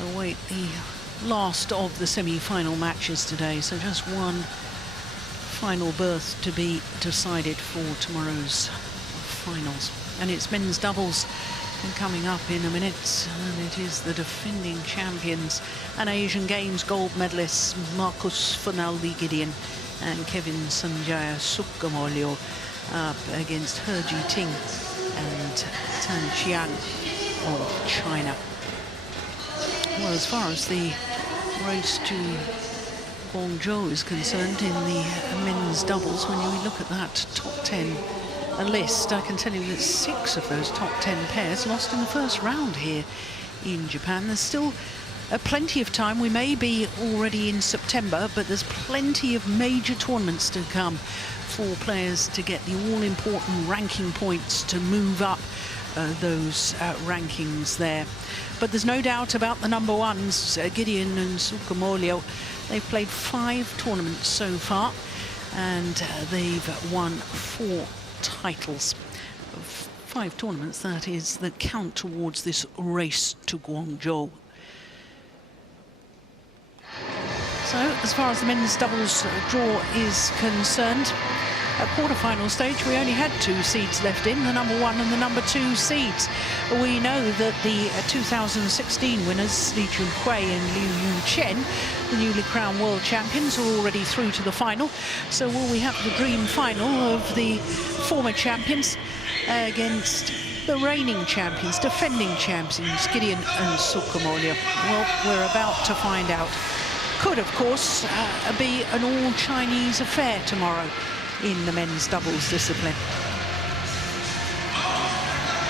await the last of the semi-final matches today. So just one final berth to be decided for tomorrow's finals. And it's men's doubles coming up in a minute, and it is the defending champions and Asian Games gold medalists Marcus Fernaldi-Gideon and Kevin Sanjaya SUKAMULJO up against He Jiting and Tan Qian of China. Well, as far as the race to Guangzhou is concerned in the men's doubles, when you look at that top 10 list, I can tell you that 6 of those top 10 pairs lost in the first round here in Japan. There's still plenty of time. We may be already in September, but there's plenty of major tournaments to come for players to get the all-important ranking points to move up those rankings there. But there's no doubt about the number ones, Gideon and SUKAMULJO. They've played 5 tournaments so far, and they've won 4 titles. 5 tournaments, that is, that count towards this race to Guangzhou. So, as far as the men's doubles draw is concerned, at quarter-final stage, we only had 2 seeds left in, the number 1 and the number 2 seeds. We know that the 2016 winners, Li Junhui and Liu Chen, the newly crowned world champions, are already through to the final. So will we have the dream final of the former champions against the reigning champions, defending champions, Gideon and SUKAMULJO? Well, we're about to find out. Could, of course, be an all-Chinese affair tomorrow in the men's doubles discipline.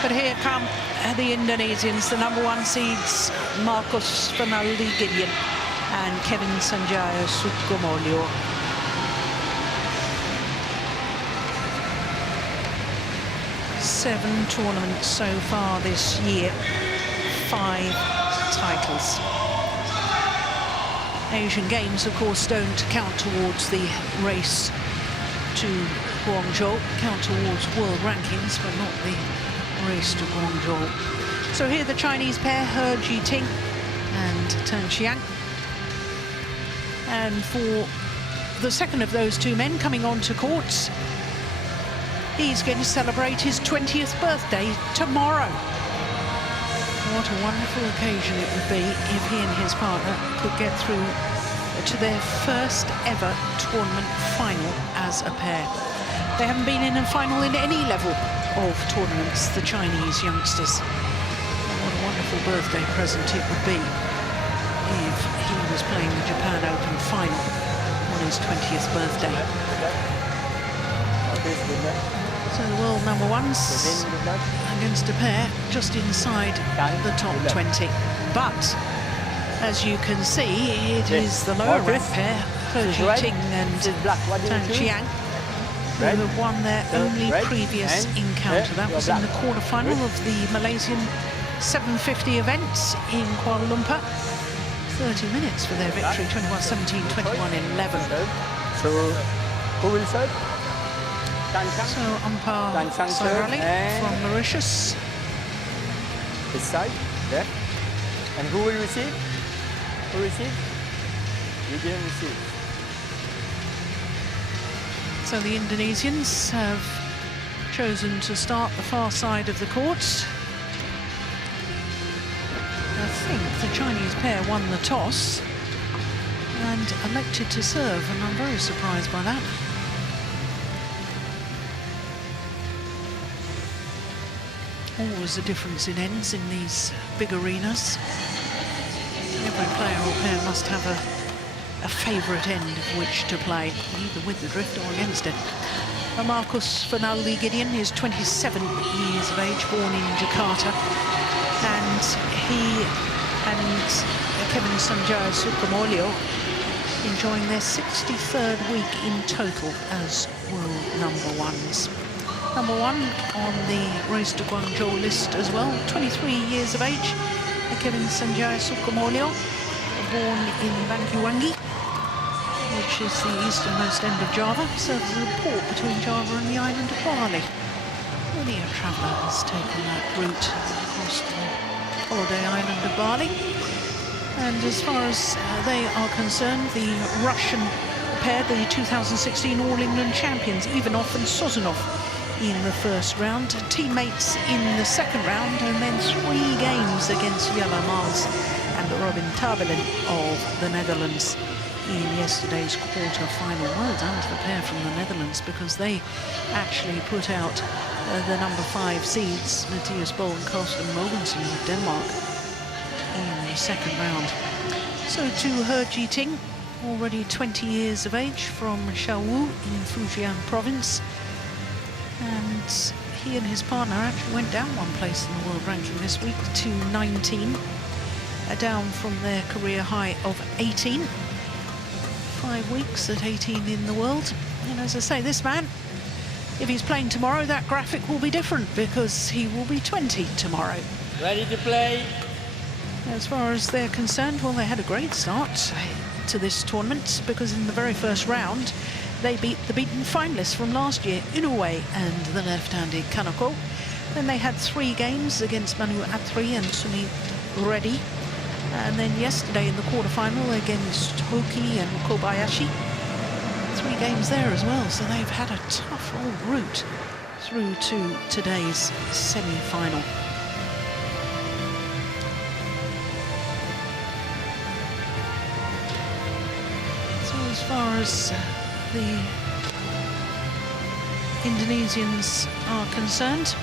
But here come the Indonesians, the number 1 seeds, Marcus Fernaldi-Gideon and Kevin Sanjaya SUKAMULJO. Seven tournaments so far this year, 5 titles. Asian Games, of course, don't count towards the race to Guangzhou, count towards world rankings, but not the race to Guangzhou. So here the Chinese pair, He Jiting and Tan Qian. And for the second of those 2 men coming onto courts, he's going to celebrate his 20th birthday tomorrow. What a wonderful occasion it would be if he and his partner could get through to their first ever tournament final as a pair. They haven't been in a final in any level of tournaments, the Chinese youngsters. And what a wonderful birthday present it would be if he was playing the Japan Open final on his 20th birthday. So the world number 1s against a pair just inside the top 20. But as you can see, it is the lower ranked pair, He Jiting and Tan Qian, who have won their only previous encounter. That was in the quarterfinal of the Malaysian 750 events in Kuala Lumpur. 30 minutes for their victory, 21-17, 21-11. So, who will serve? So, umpire Sarali from Mauritius. This side, there. And who will receive? Who received? You didn't receive. So the Indonesians have chosen to start the far side of the courts. I think the Chinese pair won the toss and elected to serve, and I'm very surprised by that. Always a difference in ends in these big arenas. Every player or pair must have a favourite end of which to play, either with the drift or against it. Marcus Fernaldi-Gideon is 27 years of age, born in Jakarta, and he and Kevin Sanjaya SUKAMULJO enjoying their 63rd week in total as world number 1s. Number 1 on the race to Guangzhou list as well, 23 years of age. Kevin Sanjaya SUKAMULJO, born in Banyuwangi, which is the easternmost end of Java, serves as a port between Java and the island of Bali. Many a traveller has taken that route across the holiday island of Bali. And as far as they are concerned, the Russian pair, the 2016 All England champions, Ivanov and Sozonov, in the first round, teammates in the second round, and then 3 games against Yilmaz and Robin Tabelin of the Netherlands in yesterday's quarter-final. Well done to the pair from the Netherlands, because they actually put out the number 5 seeds, Matthias Boll and Carsten Mogensen of Denmark, in the second round. So to He Jiting, already 20 years of age, from Shaowu in Fujian province. And he and his partner actually went down 1 place in the world ranking this week to 19, down from their career high of 18. 5 weeks at 18 in the world. And as I say, this man, if he's playing tomorrow, that graphic will be different, because he will be 20 tomorrow. Ready to play. As far as they're concerned, well, they had a great start to this tournament, because in the very first round, they beat the beaten finalists from last year, Inoue and the left-handed Kaneko. Then they had 3 games against Manu Atri and Sumit Reddy. And then yesterday in the quarterfinal against Hoki and Kobayashi. 3 games there as well, so they've had a tough old route through to today's semi-final. So as far as the Indonesians are concerned,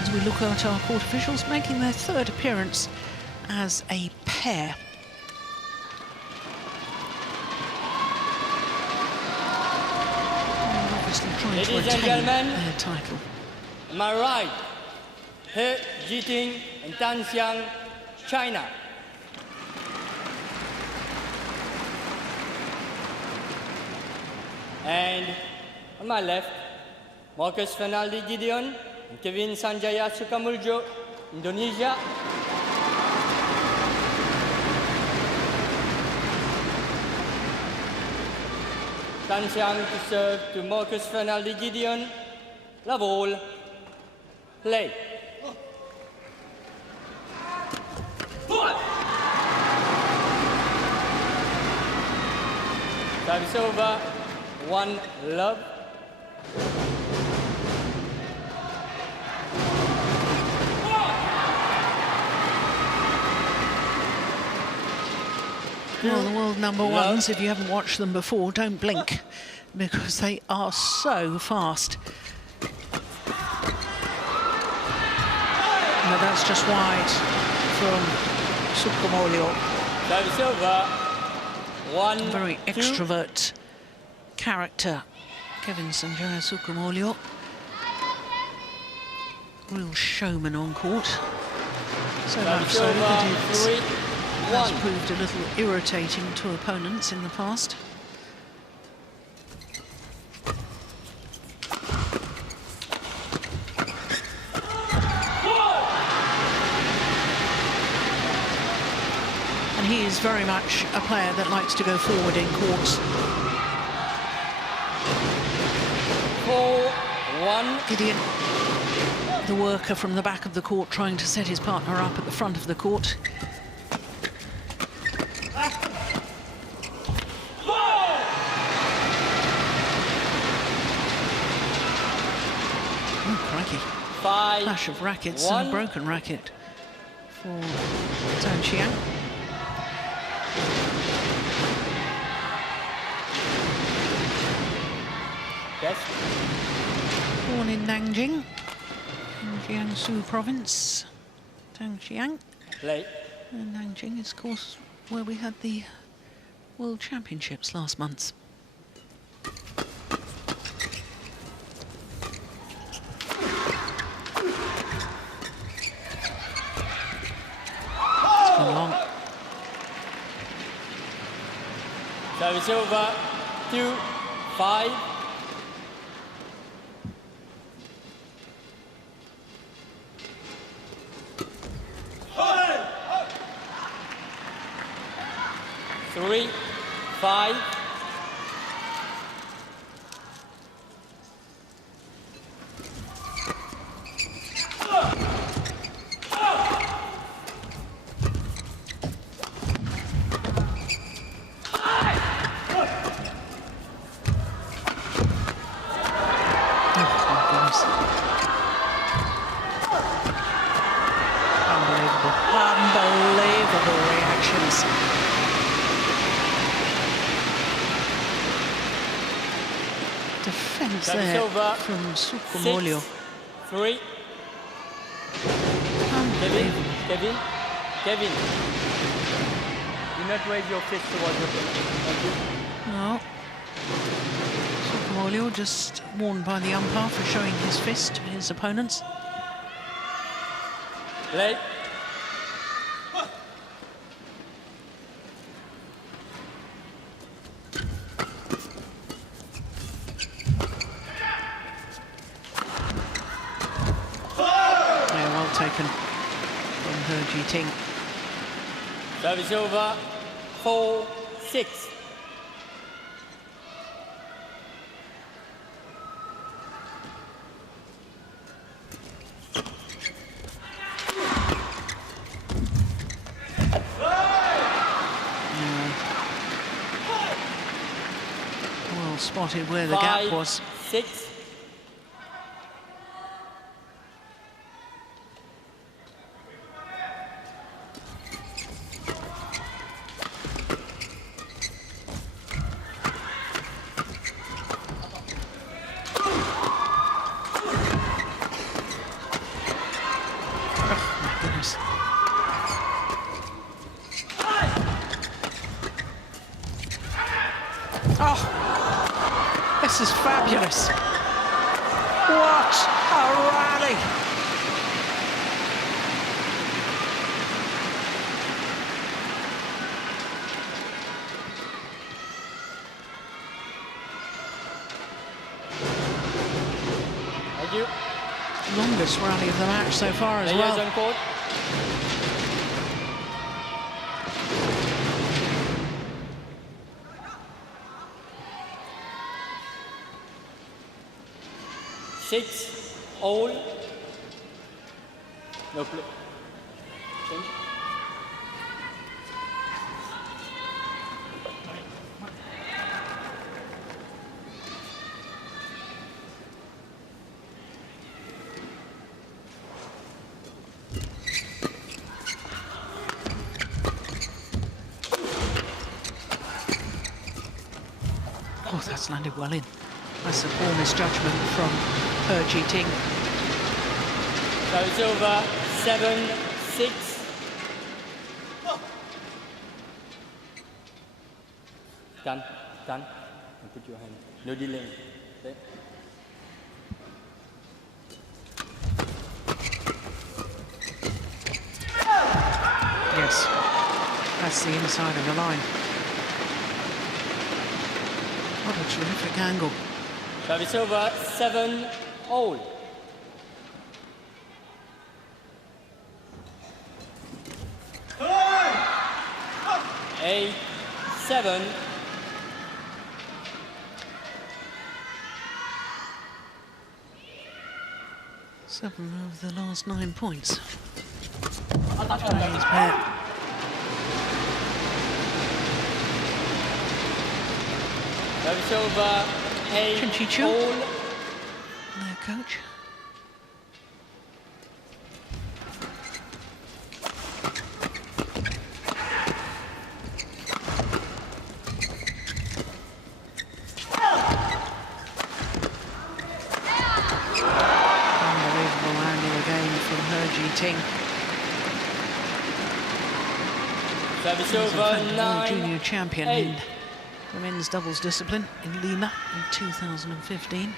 as we look at our court officials, making their 3rd appearance as a pair. And obviously trying to retain their title. Am I right? He Jiting and Tan Xiang, China. And on my left, Marcus Fernaldi GIDEON and Kevin Sanjaya SUKAMULJO, Indonesia. Tan Xiang to serve to Marcus Fernaldi GIDEON. Love all. Play. Service over. 1 love. Well, the world number ones, if you haven't watched them before, don't blink, because they are so fast. But that's just wide from SUKAMULJO. Service over. 1, Very 2. extrovert character, Kevin Sanjaya SUKAMULJO. Real showman on court. So much so that it has proved a little irritating to opponents in the past. And he is very much a player that likes to go forward in courts. 4-1. GIDEON, the worker from the back of the court, trying to set his partner up at the front of the court. Oh, crikey. 5, Clash of rackets 1. and a broken racket for Tan Xiang. Yes. Born in Nanjing, in Jiangsu province, Tan Xiang. Play. And Nanjing is, of course, where we had the World Championships last month. It's gone long. Service over. 2-5. Three, 5. matches. Defence there from SUKAMULJO. 6-3. Unbelievable. Kevin. Do not raise your fist towards your opponent. Thank you. No. SUKAMULJO just warned by the umpire for showing his fist to his opponents. Play. Well taken from GIDEON. Service over. 4-6. Well spotted where the gap was. 5-6. Oh, this is fabulous. What a rally. Thank you. Longest rally of the match so far as well. On court. Six, all. No play. Change. Oh, that's landed well in. That's a poor misjudgment from GIDEON. So it's over. 7-6. Done. And put your hand. No delay. Okay. Yes, that's the inside of the line. What a terrific angle. So it's over. 7-all. 8-7. Seven of the last 9 points. Chinese pair. It's over. 8-all. Their coach. GIDEON. Service over. 9. Junior champion 8. in the men's doubles discipline in Lima in 2015.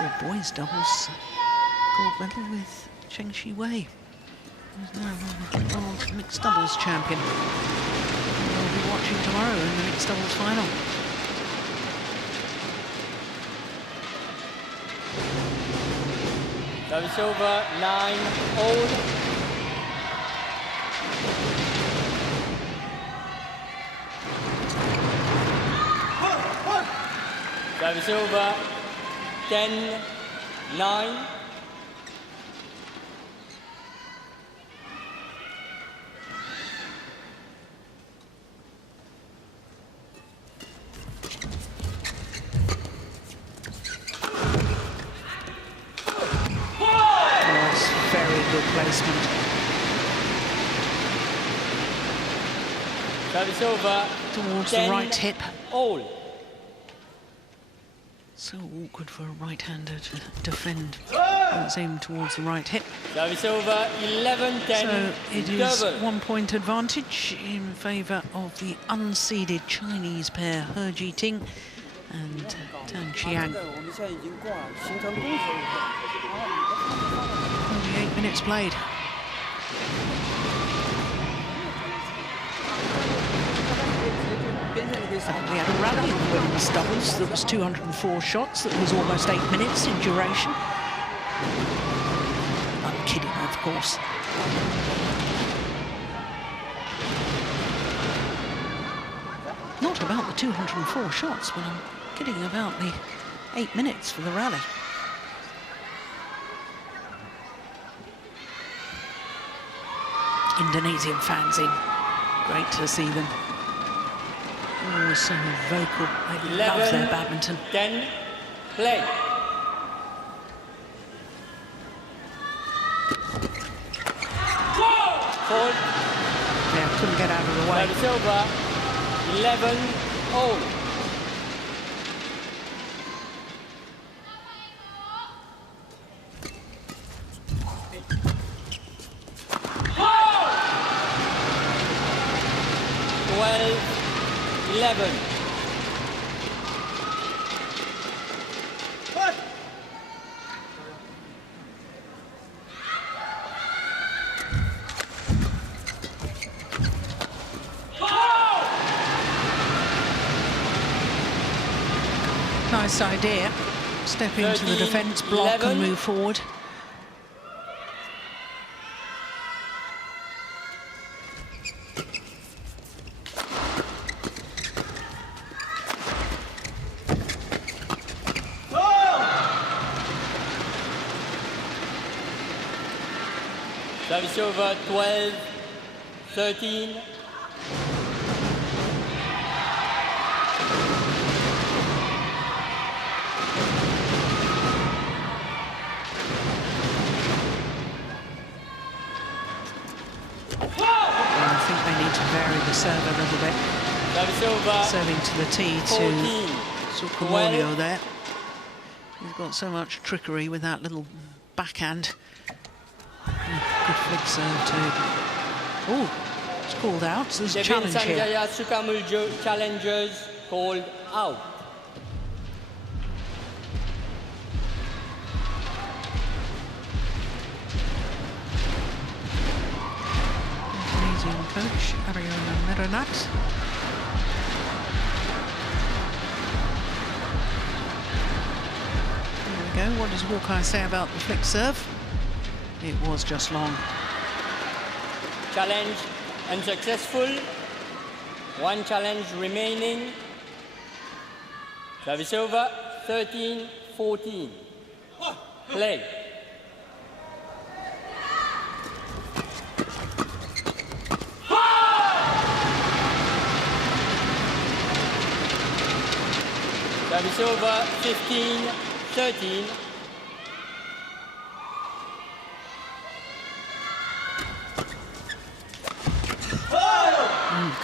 Or boys doubles gold medal with Cheng Shi Wei, who's now world mixed doubles champion. We'll be watching tomorrow in the mixed doubles final. Service over. 9-all. Service over. 10-9. Very good placement. Service over. Towards the right hip. All. So awkward for a right-hander to defend. It's aimed towards the right hip. Service over 11-10. So it is double. 1 point advantage in favour of the unseeded Chinese pair, He Jiting and Tan Qiang. Only 8 minutes played. We had a rally in the women's doubles that was 204 shots, that was almost 8 minutes in duration. I'm kidding, of course. Not about the 204 shots, but I'm kidding about the 8 minutes for the rally. Indonesian fans in. Great to see them. Always so vocal. They love their badminton. 10, play. Hold. Yeah, couldn't get out of the way. Service over 11 all. Well, 11. Nice idea. Step into the defence block 11. and move forward. Service over 12, 13. I think they need to vary the serve a little bit. Service over Serving to the tee 14, to SUKAMULJO there. He's got so much trickery with that little backhand. Good flick serve too. Oh, it's called out. So there's a challenge here. Sanjaya SUKAMULJO challengers called out. Indonesian coach Ariana Meronat. There we go. What does Hawkeye say about the flick serve? It was just long. Challenge unsuccessful. One challenge remaining. Service over 13, 14. Play. Service over 15, 13.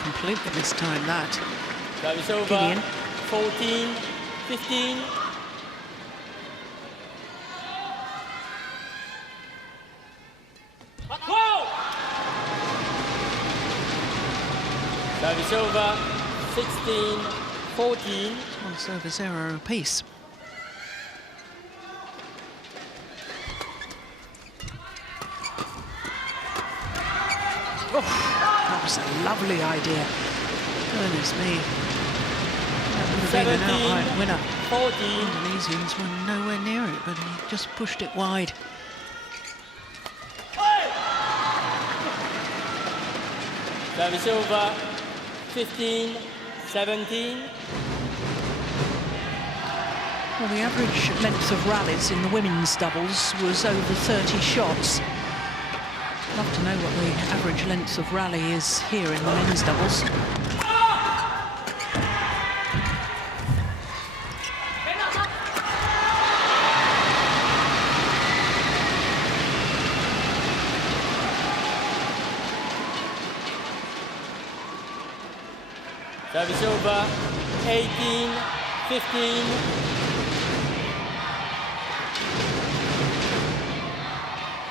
Completely mistimed that. Service over GIDEON. 14, 15. Service over 16, 14. One service error apiece. Oh, that was a lovely idea. Goodness me. That would have been an outright winner. 14. Indonesians were nowhere near it, but he just pushed it wide. Service over 15, 17. Well, the average length of rallies in the women's doubles was over 30 shots. Love to know what the average length of rally is here in the men's doubles. Service over, 18-15.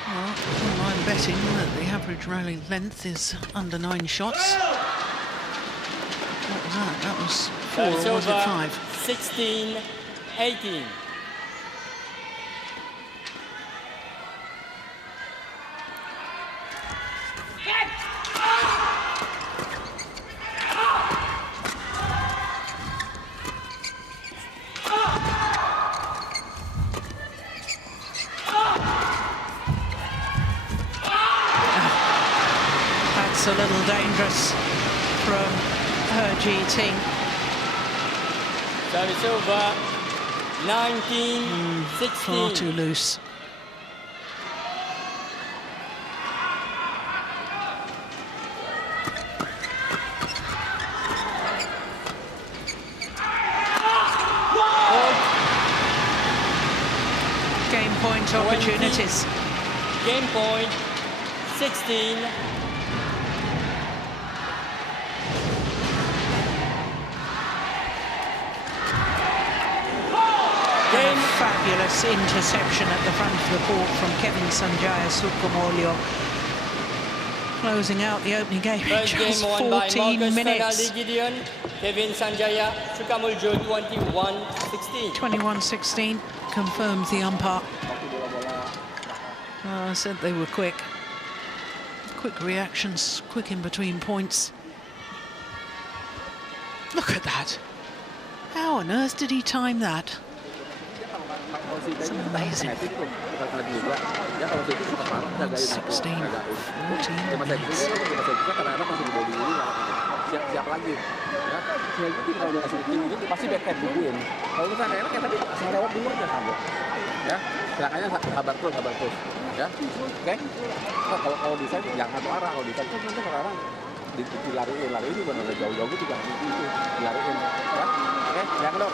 Well, I'm betting that the average rally length is under 9 shots. What was that? That was 4 or was it 5? 16-18. That's a little dangerous from her GT. Service over, 19-16. Far too loose. Game point opportunities. Game point, 16. Fabulous interception at the front of the court from Kevin Sanjaya SUKAMULJO, closing out the opening game in just 14 minutes. GIDEON, Kevin Sanjaya SUKAMULJO, 21-16. 21-16 confirms the umpire. I said they were quick. Quick reactions, quick in between points. Look at that. How on earth did he time that? It's amazing. 16, 14 minutes. Siap lagi ya. Kalau udah kasih tinggi itu pasti backhand duluin. Kalau misalnya enak ya tadi asal lewat dulu aja kamu. Ya, gerakannya sabar terus ya. Oke. Kalau bisa jangan satu arah, kalau bisa kan nanti sekarang dilariin juga udah jauh-jauh juga itu dilariin ya. Oke, jangan dong.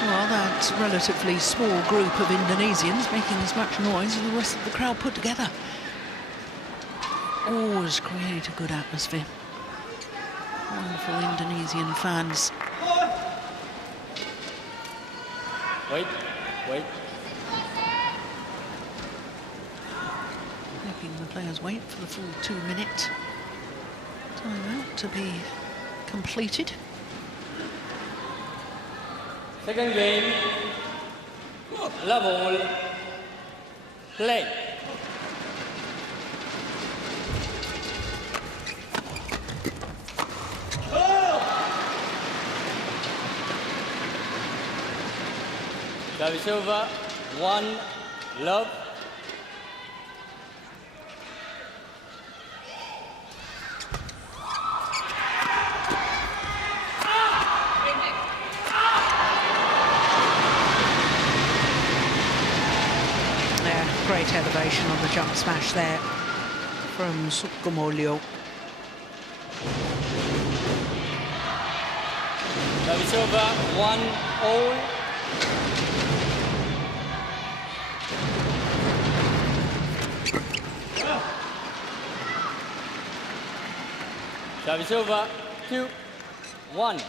Well, that relatively small group of Indonesians making as much noise as the rest of the crowd put together. Always create a good atmosphere. Wonderful Indonesian fans. Wait. Making the players wait for the full 2-minute timeout to be completed. Second game, level play. Service over, 1 love. Great elevation on the jump smash there from SUKAMULJO. Service over, 1-all. Service over, 2-1.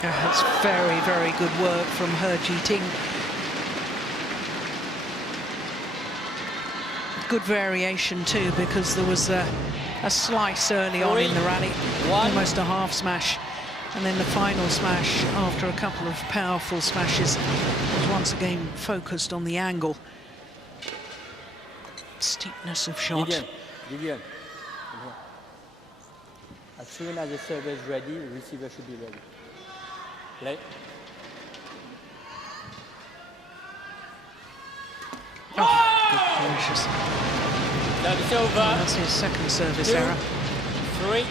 That's very, very good work from her GT. Good variation too, because there was a slice early on in the rally, almost a half smash, and then the final smash after a couple of powerful smashes was once again focused on the angle. Steepness of shot. GIDEON. As soon as the server is ready, the receiver should be ready. Play. Oh, good gracious. Service over. That's his second service error. 3.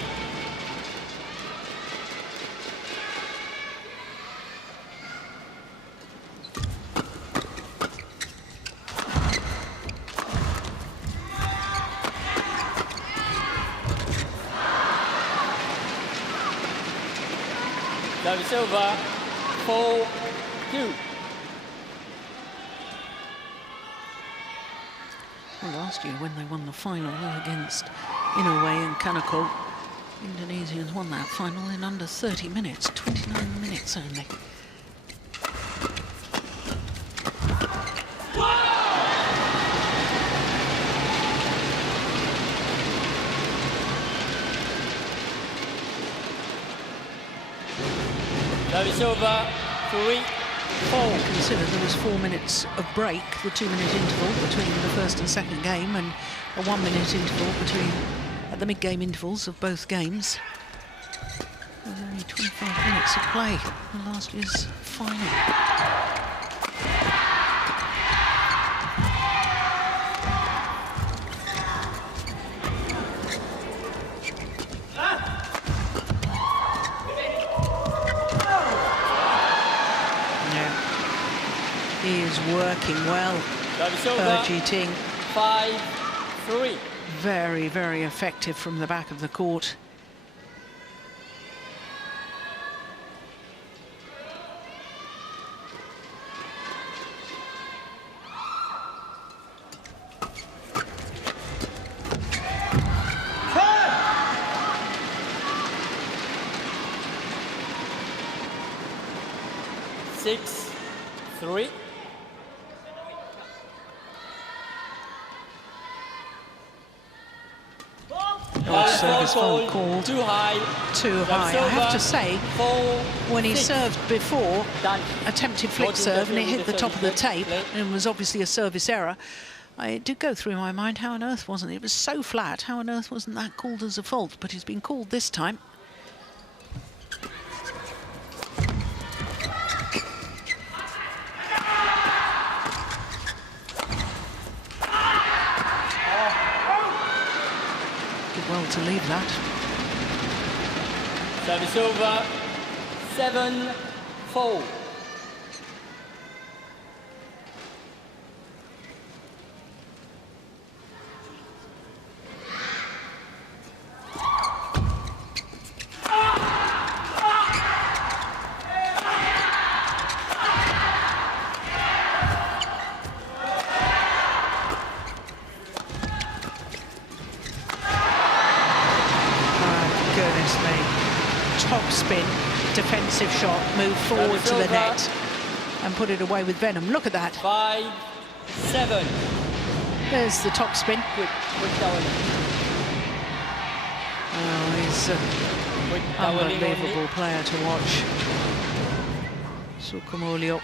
Service over. 4-2. Well, last year when they won the final against Inouye and Kanako, Indonesians won that final in under 30 minutes, 29 minutes only. Service over. 3-4. Consider there was 4 minutes of break, the 2-minute interval between the first and second game, and a 1-minute interval between at the mid-game intervals of both games. There was only 25 minutes of play in last year's final. He is working well, Jiting. 5-3. Very, very effective from the back of the court. Six, 3. Service fault called. Too high. Too high. I have to say, when he served before, attempted flick serve and it hit the top of the tape and was obviously a service error, it did go through my mind, how on earth wasn't it? It was so flat, how on earth wasn't that called as a fault? But it's been called this time. Well to leave that. Service over. 7-4. Spin, defensive shot, move forward to the net and put it away with venom. Look at that. 5-7. There's the top spin. Oh, he's an unbelievable player to watch. SUKAMULJO.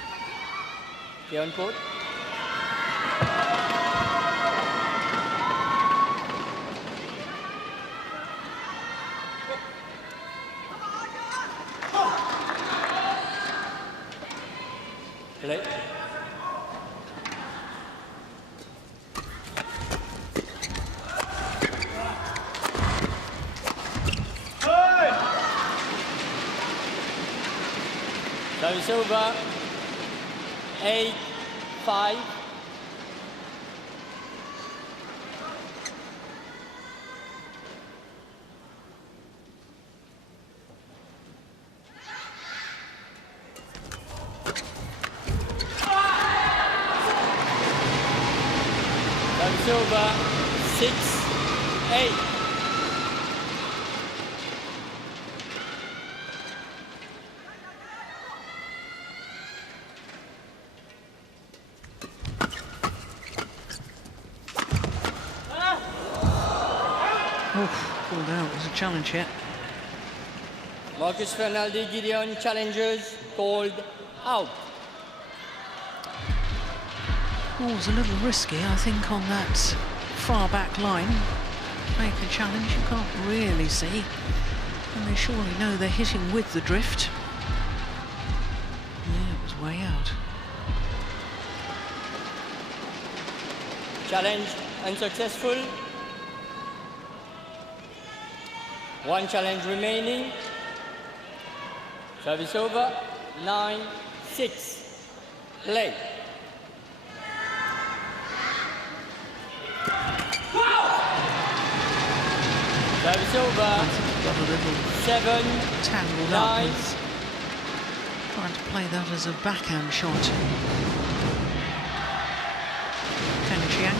On court. Play. Service over. 8-5. Over 6-8. Pulled out. There's a challenge here. Marcus Fernaldi, GIDEON challengers called out. Oh, it's a little risky, I think, on that far back line. Make a challenge, you can't really see. And they surely know they're hitting with the drift. Yeah, it was way out. Challenge unsuccessful. One challenge remaining. Service over. 9-6. Play. Service over. Got a little 7, tangled 9. up with trying to play that as a backhand shot. Chen.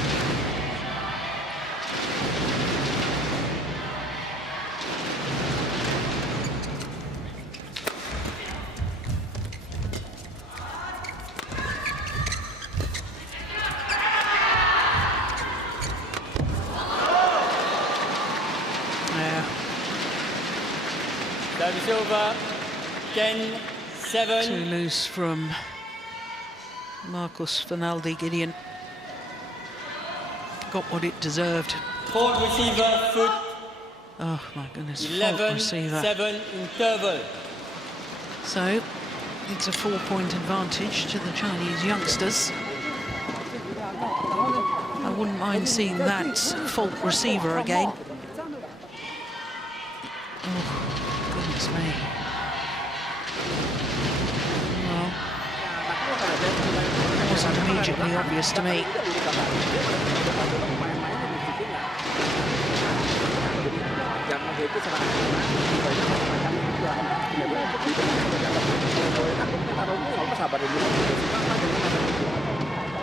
Service over. 10-7. Too loose from Marcus Fernaldi. GIDEON got what it deserved. Fault receiver, foot. Oh my goodness, fault receiver. 11-7 interval. So it's a 4-point advantage to the Chinese youngsters. I wouldn't mind seeing that fault receiver again. Oh, goodness me. Well, it wasn't immediately obvious to me.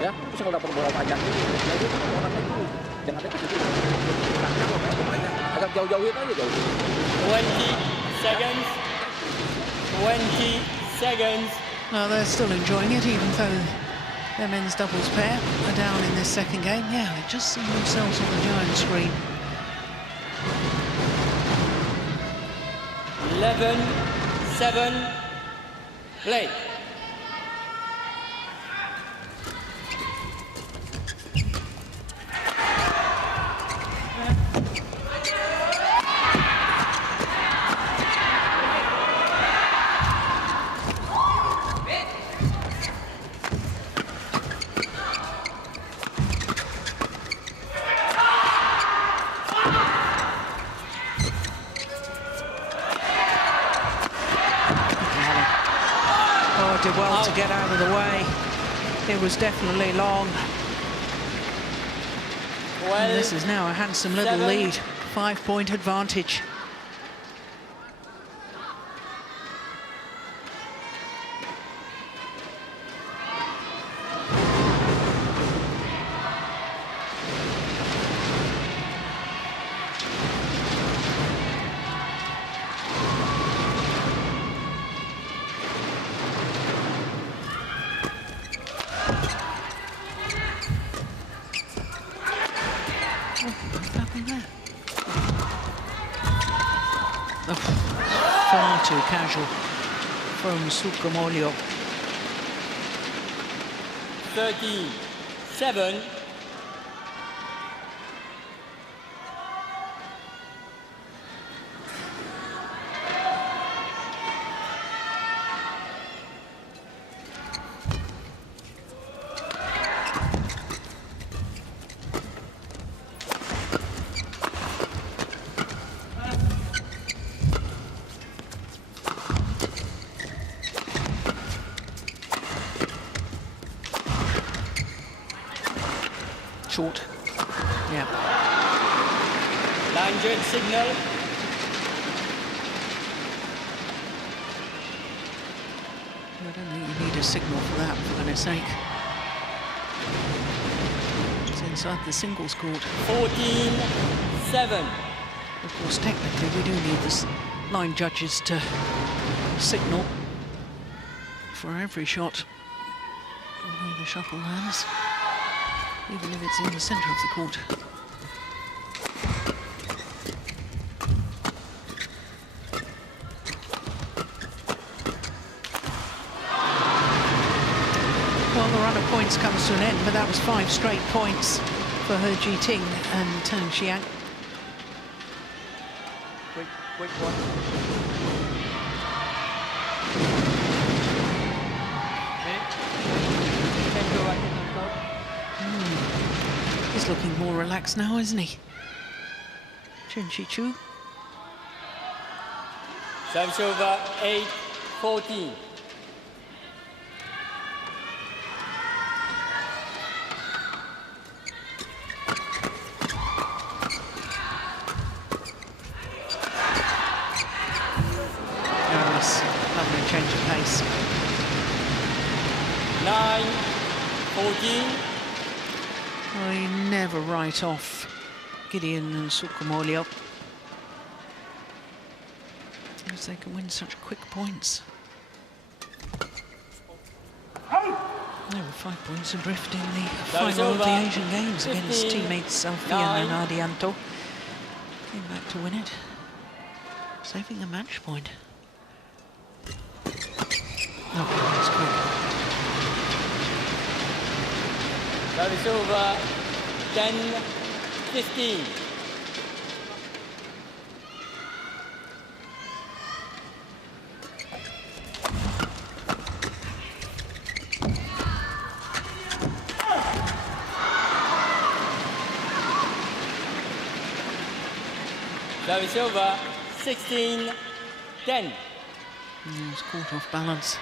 Ya, terus kalau dapat bola panjang ini, jangan agak jauh-jauhin aja jauh. 20 seconds. 20 seconds. Well, they're still enjoying it, even though their men's doubles pair are down in this second game. Yeah, they just see themselves on the giant screen. 11-7. Play. Did well to get out of the way. It was definitely long. And this is now a handsome little lead. 5-point advantage. Far too casual from SUKAMULJO. 13-7. Short. Yeah. Line jet signal. I don't think you need a signal for that, for goodness sake. It's inside the singles court. 14-7. Of course, technically, we do need the line judges to signal for every shot where the shuttle lands, even if it's in the centre of the court. Well, the run of points comes to an end, but that was 5 straight points for He Jiting and Tang Xiang. Quick one. He's looking more relaxed now, isn't he? Chen Shichu. Service over 8-14. Nice, lovely change of pace. 9-14. Well, you never write off Gideon and SUKAMULJO, because they can win such quick points. They were 5 points adrift in the final of the Asian Games against teammates Alfian and Ardianto. Came back to win it, saving a match point. Oh, that's quick. Service over 10-15. Service over 16-10. He was caught off balance.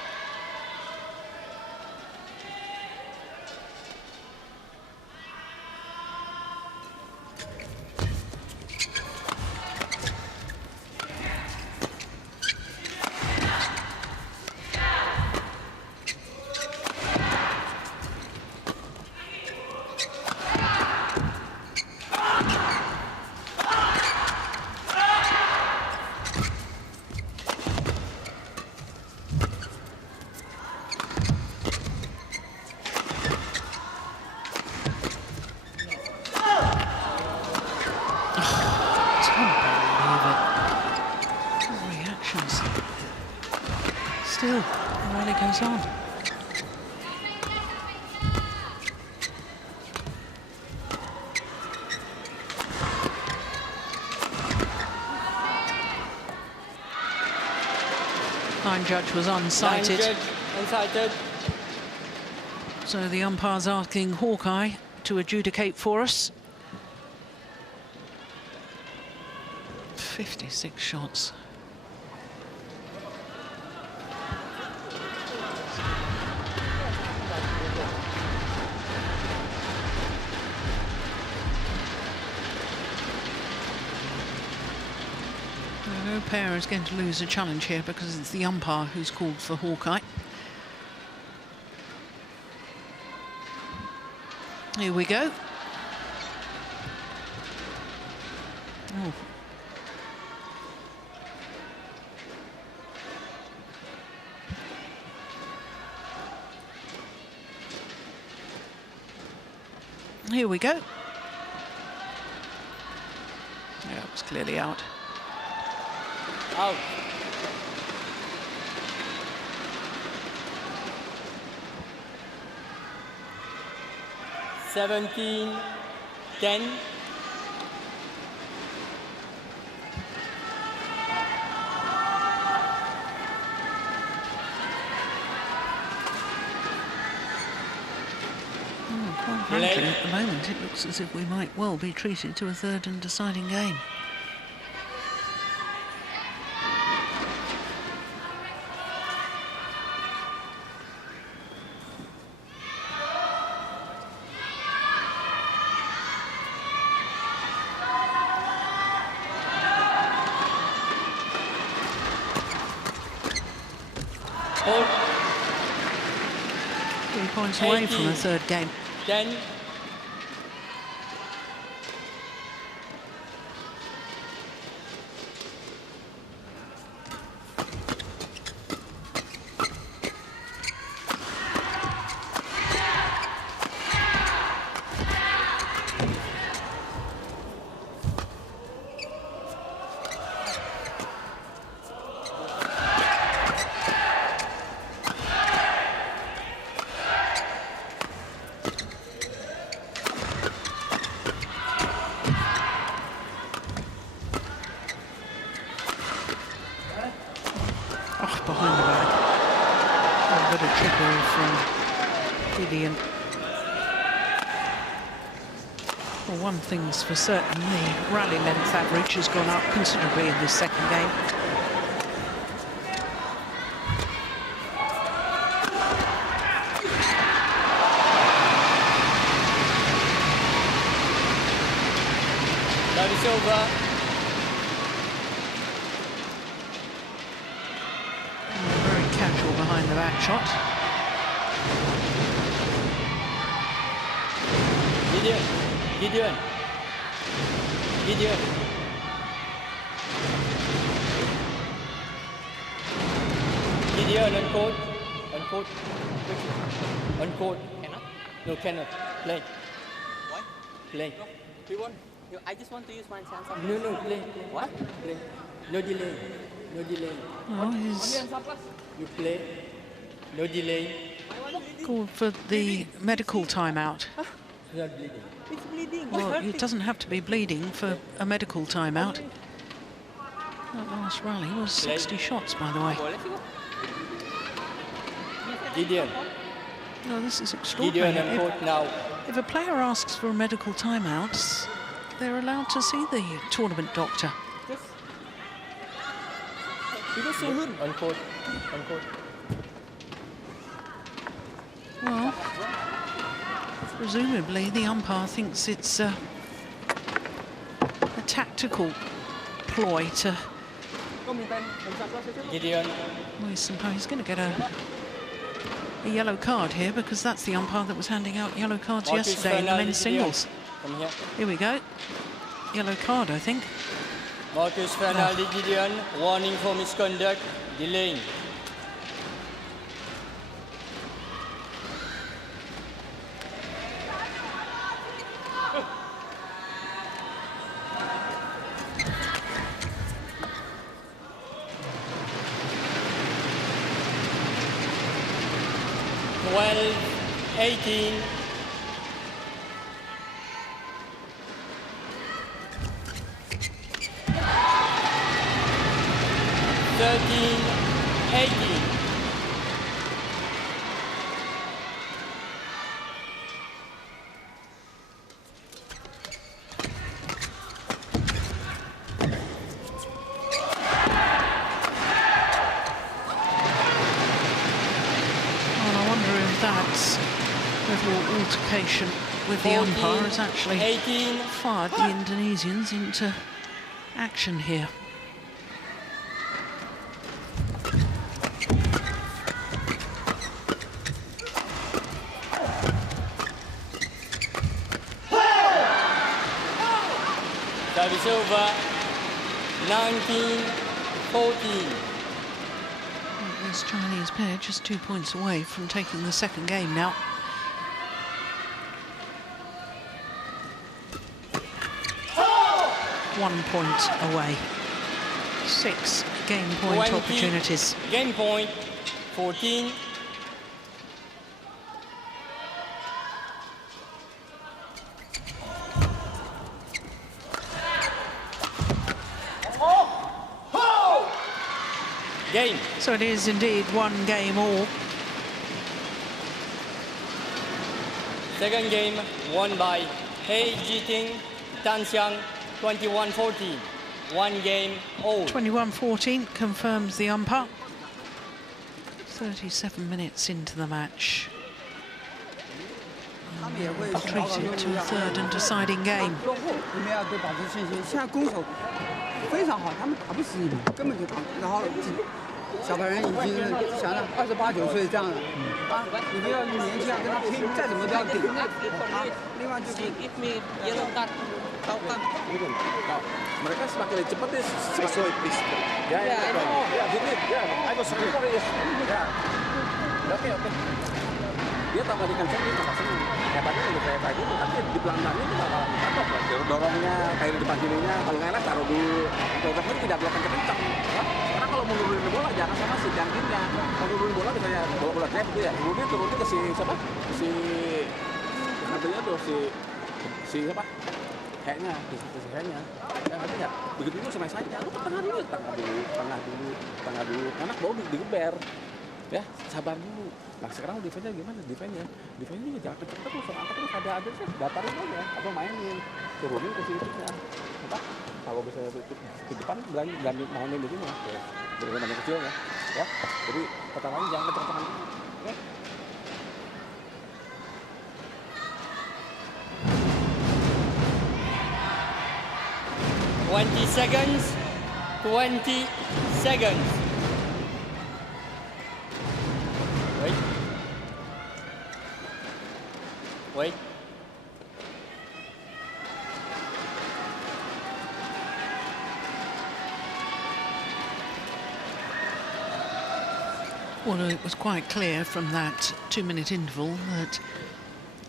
Still, the rally goes on. Line judge was unsighted. Line judge unsighted. So the umpire's asking Hawkeye to adjudicate for us. 56 shots. No pair is going to lose a challenge here because it's the umpire who's called for Hawkeye. Here we go. Oh. Here we go. Yeah, it was clearly out. Out. Seventeen, 10. Quite frankly, at the moment, it looks as if we might well be treated to a third and deciding game. Hold. 3 points away from a third game. 10. superb a trickery from GIDEON. Well, one thing's for certain, the rally length average has gone up considerably in this second game. Service over. Very casual behind the back shot. GIDEON. GIDEON. GIDEON. GIDEON on court. On court. On court. Cannot? No, cannot. Play. Why? Play. No, we want. I just want to use my chance. No, play. What? Play. No delay. No delay. Well, he's You play. No delay. called for the medical timeout. You are bleeding. It's bleeding. Well, it doesn't have to be bleeding for a medical timeout. That last rally was 60 shots, by the way. Boleh sih, Bang? GIDEON. No, this is GIDEON extraordinary. on court now. If a player asks for a medical timeout, they're allowed to see the tournament doctor. On court. On court. Well, presumably the umpire thinks it's a tactical ploy to... GIDEON. Well, he's going to get a yellow card here, because that's the umpire that was handing out yellow cards Marcus yesterday in the men's Fernandez, singles. Come here. Here we go. Yellow card, I think. Marcus Fernandez GIDEON. Warning for misconduct. Delaying. Well, 18. 13, 18. Little altercation with the 14, umpire has actually 18. fired the Indonesians into action here. Service over. 19, 14. This Chinese pair just 2 points away from taking the second game now. One point away. 6 game point 20, opportunities. Game point. 14. Game. So it is indeed 1 game all. Second game won by He Jiting, Tan Xiang, 21-14. 1 game all. 21-14 confirms the umpire. 37 minutes into the match. Treated to a third and deciding game. 你们要对保持信心。现在攻守非常好，他们打不死你们，根本就打。然后小白人已经想了28、9岁这样了，啊，你们要年轻要跟他拼，再怎么都要顶。啊，另外就是 Give me yellow card. Tahu kan? Mereka semakin cepat dia semakin please. Ya, Ya, I know. ya, ya. I was sorry. Ya. Oke. Dia tambah dengan saya dia tambah senang. Ya tadi kalau kayak tadi, tapi di belakangnya itu bakal mantap lah. Dorongnya kayak di depan sininya, kalau nggak enak taruh dulu. Dorongnya tidak boleh kencang-kencang. Ya. Karena kalau mau nurunin bola jangan sama si jangkingnya. Kalau nurunin bola misalnya bola saya gitu ya, turunin ke si siapa? Si ngambilnya tuh si apa? Kayaknya, kayaknya. Ya ngerti nggak? Begitu itu sama saja. Lu ke tengah dulu, tengah dulu. Anak baru digeber. Ya, sabar dulu. Nah sekarang defense-nya gimana? Defense-nya juga jangan kecepet terus, angkat terus, ada aja datarin aja, atau mainin, turunin ke situ-nya. Apa? Kalau misalnya ke depan berani mainin begini ya, dengan kecilnya, ya. Jadi pertamanya jangan kecepatan dulu, ya. 20 seconds. 20 seconds. Wait. Wait. Well, it was quite clear from that 2-minute interval that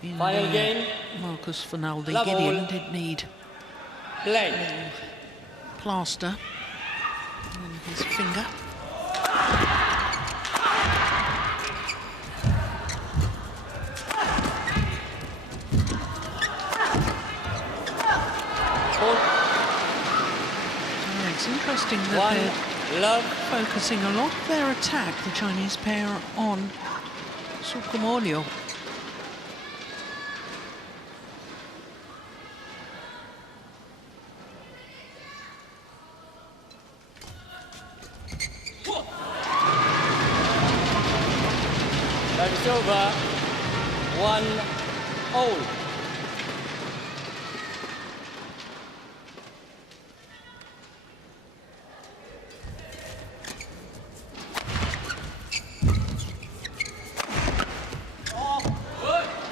in, Final game. Marcus Fernaldi Love Gideon all. did need Play. plaster on his finger. It's interesting that they're Love. focusing a lot of their attack, the Chinese pair, on SUKAMULJO. That is over. 1-0.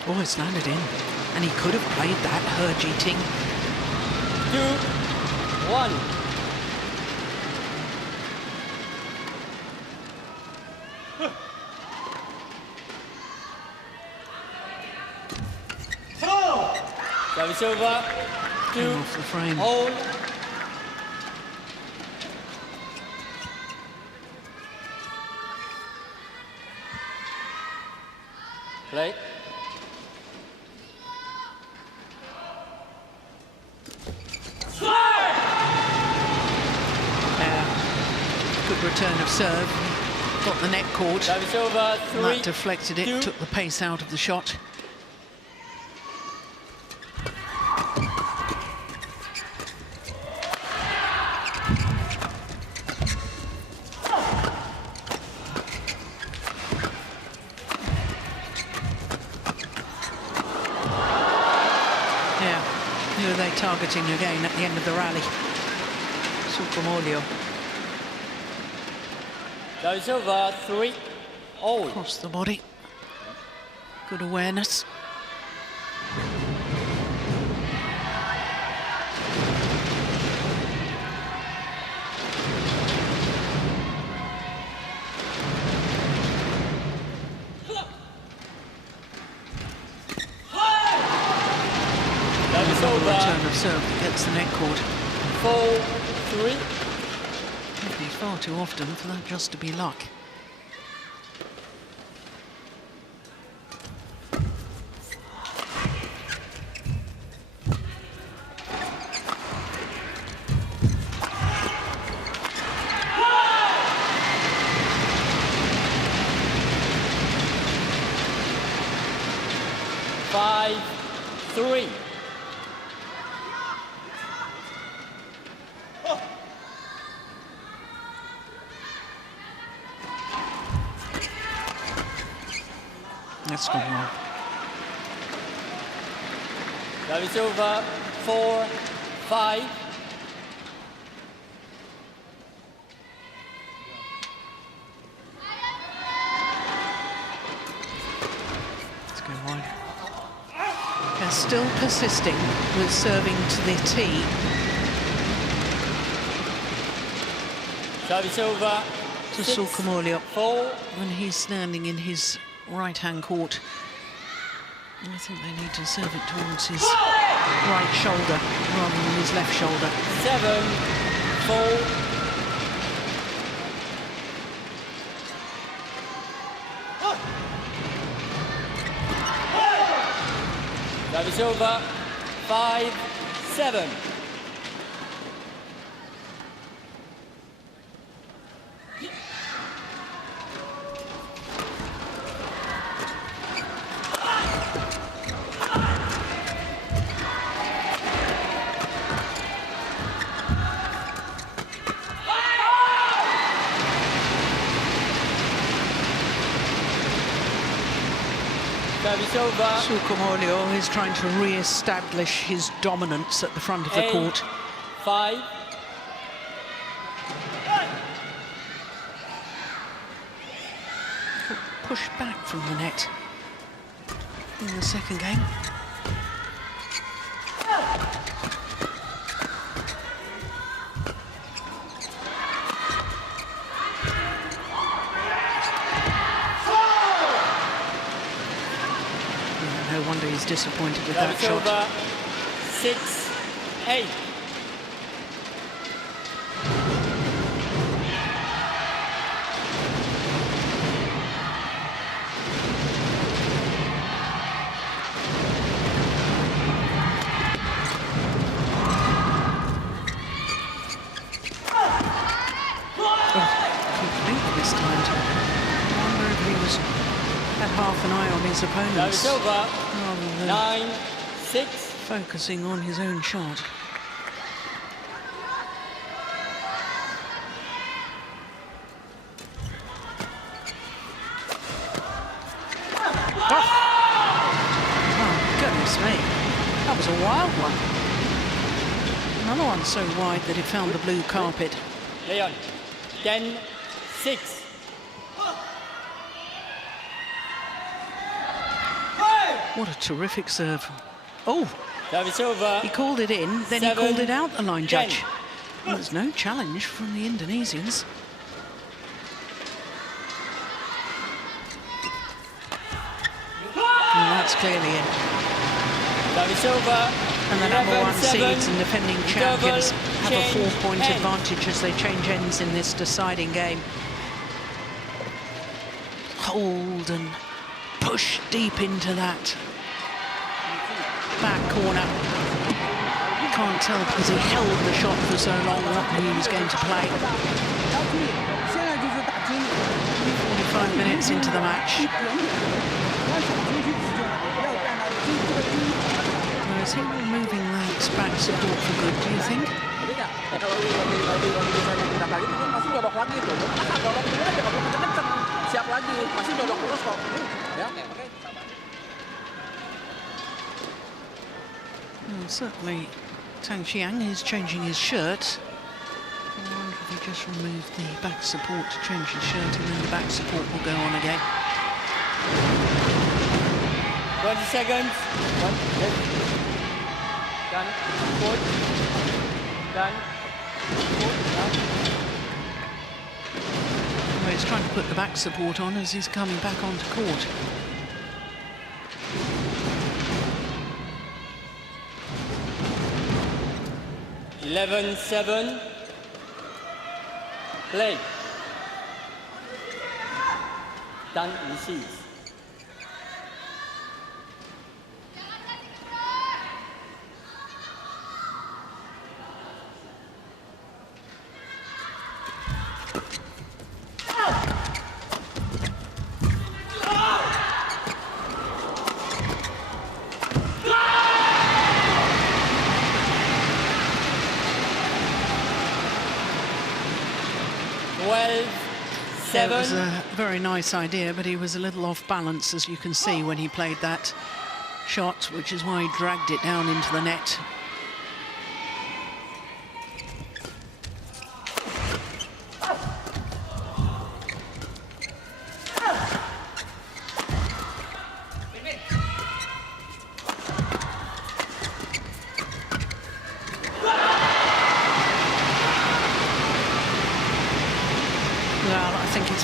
Oh, it's landed in. And he could have played that, He Jiting. 2-1. Service over. Off the frame. 2-0. Play. Good return of serve. Got the net caught. Service over. And that 3-2. deflected it, took the pace out of the shot. Yeah, who are they targeting again at the end of the rally? SUKAMULJO. Service over. 3-0. Across the body. Good awareness. Service Another over. return of serve that gets the net caught. 4-3. Happens far too often for that just to be luck. Five, 3. That's gone wrong. Service over. 4-5. Let's go wide. They're still persisting with serving to the tee. Service over. To 6, SUKAMULJO. 4. When he's standing in his right-hand court. I think they need to serve it towards his right shoulder rather than his left shoulder. 7-4. Service over. 5-7. Service over. SUKAMULJO is trying to re-establish his dominance at the front of the 8, court. 5. Push back from the net in the second game. No wonder he's disappointed with that Service shot. over. 6, 8. This time. I wonder if he had half an eye on his opponents Service over. rather than 9, 6. focusing on his own shot. Oh, goodness me. That was a wild one. Another one so wide that it found the blue carpet. Leon. 10, 6. What a terrific serve. Oh, Service over. he called it in, then 7, he called it out, the line 10. judge. Well, there's no challenge from the Indonesians. Well, that's clearly in. Service over. And the number 1 11-7. seeds and defending champions have a Change 4-point ends. advantage as they change ends in this deciding game. Hold and push deep into that back corner. Can't tell because he held the shot for so long what he was going to play. 45 minutes into the match. Now, is he removing that back support for good, do you think? Kalau bisa lagi itu pasti nyodok lagi tuh. Nyodok dulu aja, kalau kenceng siap lagi, masih nyodok terus kok. Ya, oke. Well, certainly Tang Xiang is changing his shirt. I wonder if he just removed the back support to change his shirt and then the back support will go on again. 20 seconds. Done. Court. Done. Court. Done. Well, he's trying to put the back support on as he's coming back onto court. Eleven, 7. Play. Done. Receives. It was a very nice idea, but he was a little off balance, as you can see, when he played that shot, which is why he dragged it down into the net.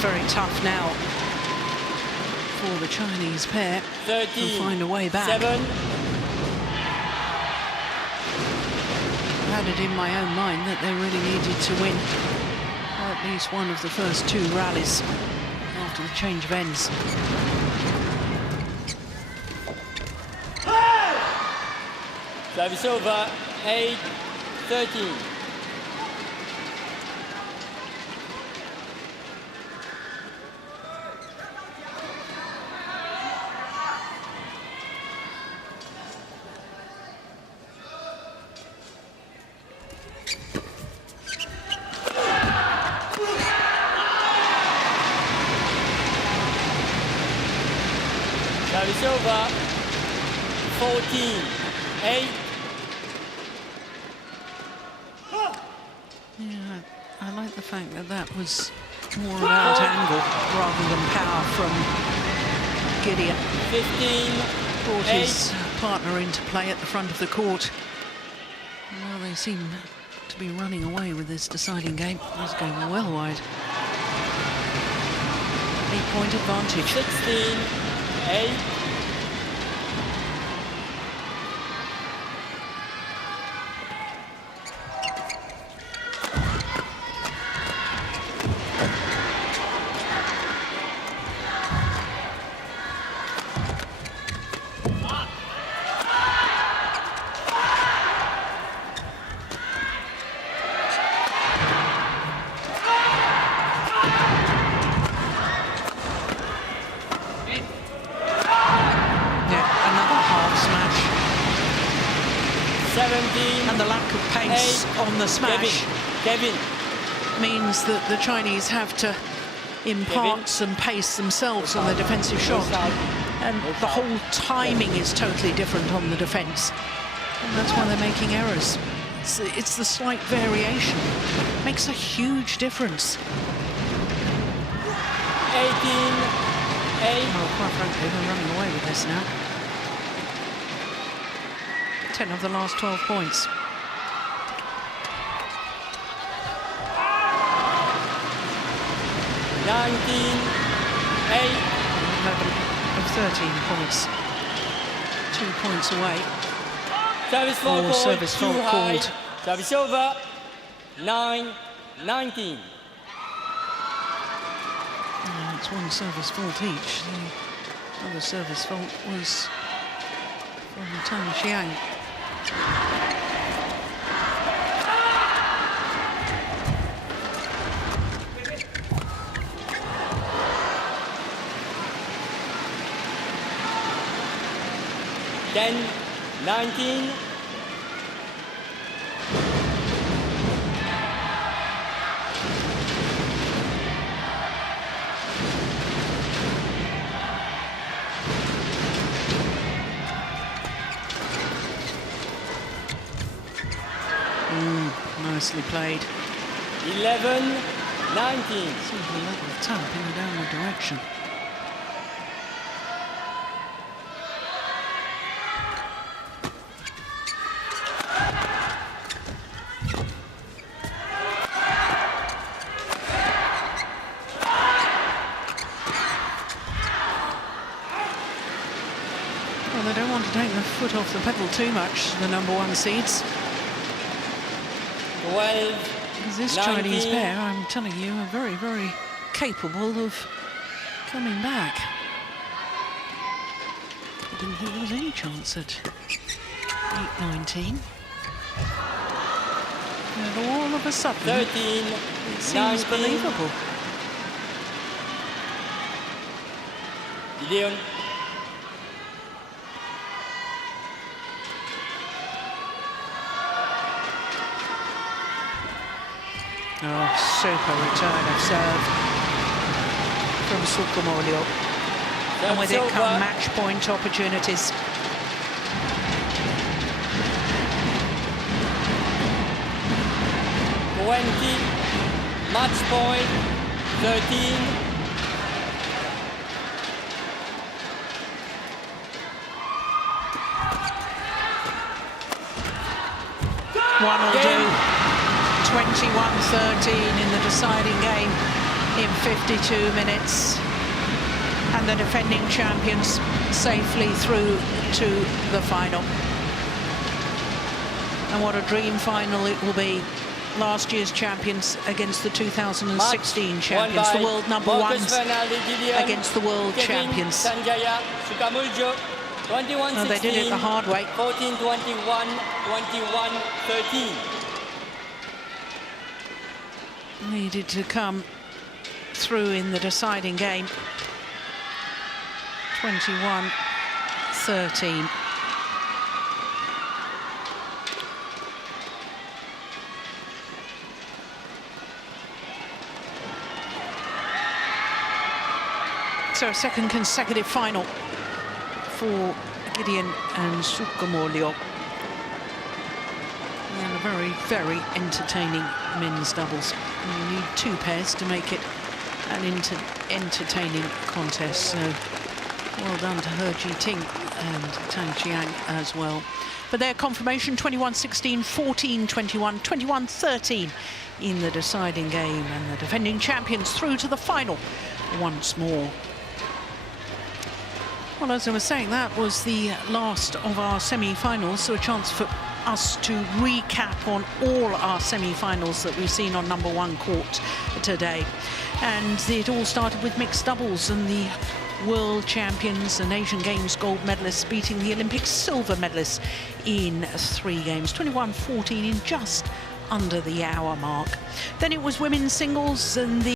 Very tough now for the Chinese pair 13, to find a way back. 7. I had it in my own mind that they really needed to win at least one of the first 2 rallies after the change of ends. Service over. 8, 13. Service over. 14-8. Yeah, I like the fact that that was more about angle rather than power from GIDEON. 15. Brought his partner into play at the front of the court. Well, they seem to be running away with this deciding game. It's going well wide. 8-point advantage. 16-8. And the lack of pace on the smash Kevin. means that the Chinese have to impart some pace themselves on the defensive shot. And the whole timing is totally different on the defense. And that's why they're making errors. It's the slight variation. Makes a huge difference. 18-8. Well, quite frankly, they're running away with this now. 10 of the last 12 points. 19-8. 11 of 13 points. 2 points away. Service fault called. Service fault called. Service over. 9-19. It's one service fault each. The other service fault was from Tan Xiang. Then 19. Nicely played. 11-19. Simply a level of tap in the downward direction. Well, they don't want to take the foot off the pedal too much, the #1 seeds. 12. This 19. Chinese pair, I'm telling you, are very, very capable of coming back. I didn't think there was any chance at 8-19. And all of a sudden, 13. it seems 19. believable. GIDEON. Oh, super return of serve from SUKAMULJO. And with it come match point opportunities. Match point 13. One will do. 21-13 in the deciding game in 52 minutes. And the defending champions safely through to the final. And what a dream final it will be. Last year's champions against the 2016 champions, the world #1s against the world champions. SUKAMULJO, 21-16. Oh, they did it the hard way. 14-21, 21-13. Needed to come through in the deciding game. 21-13. So a second consecutive final for Gideon and SUKAMULJO. And a very, very entertaining men's doubles. And you need two pairs to make it an entertaining contest. So well done to He Jiting and Tang Chiang as well. But their confirmation, 21-16, 14-21, 21-13 in the deciding game. And the defending champions through to the final once more. Well, as I was saying, that was the last of our semi-finals, so a chance for us to recap on all our semi-finals that we've seen on #1 court today. And it all started with mixed doubles and the world champions and Asian Games gold medalists beating the Olympic silver medalists in 3 games, 21-14 in just under the hour mark. Then it was women's singles and the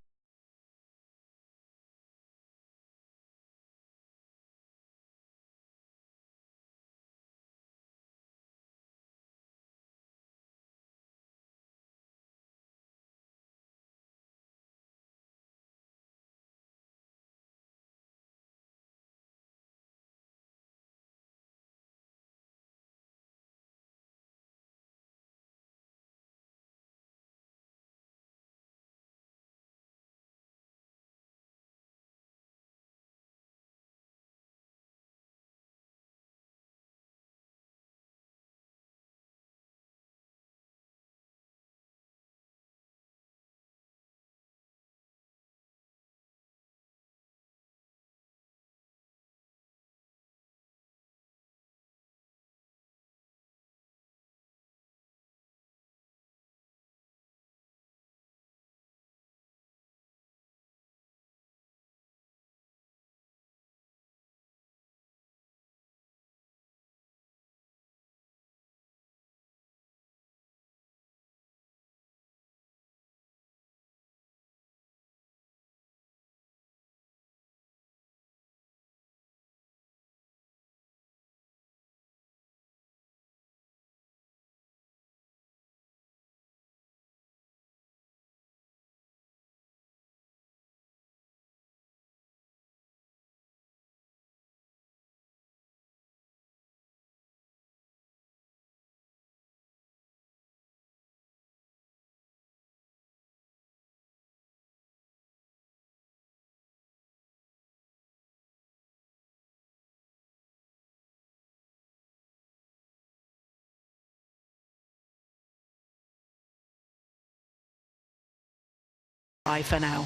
bye for now.